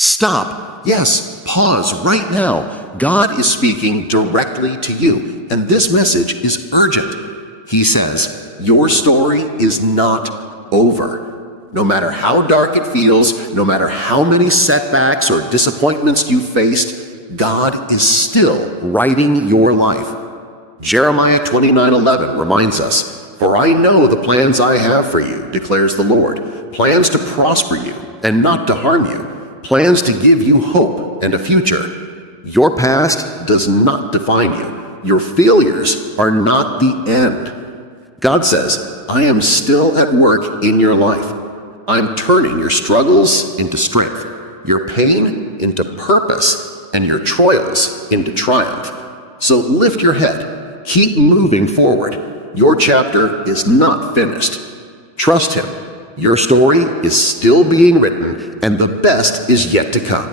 Stop. Yes, pause right now. God is speaking directly to you, and this message is urgent. He says, your story is not over. No matter how dark it feels, no matter how many setbacks or disappointments you faced, God is still writing your life. Jeremiah 29:11 reminds us, "For I know the plans I have for you, declares the Lord, plans to prosper you and not to harm you, plans to give you hope and a future." Your past does not define you. Your failures are not the end. God says, I am still at work in your life. I'm turning your struggles into strength, your pain into purpose, and your trials into triumph. So lift your head. Keep moving forward. Your chapter is not finished. Trust Him. Your story is still being written, and the best is yet to come.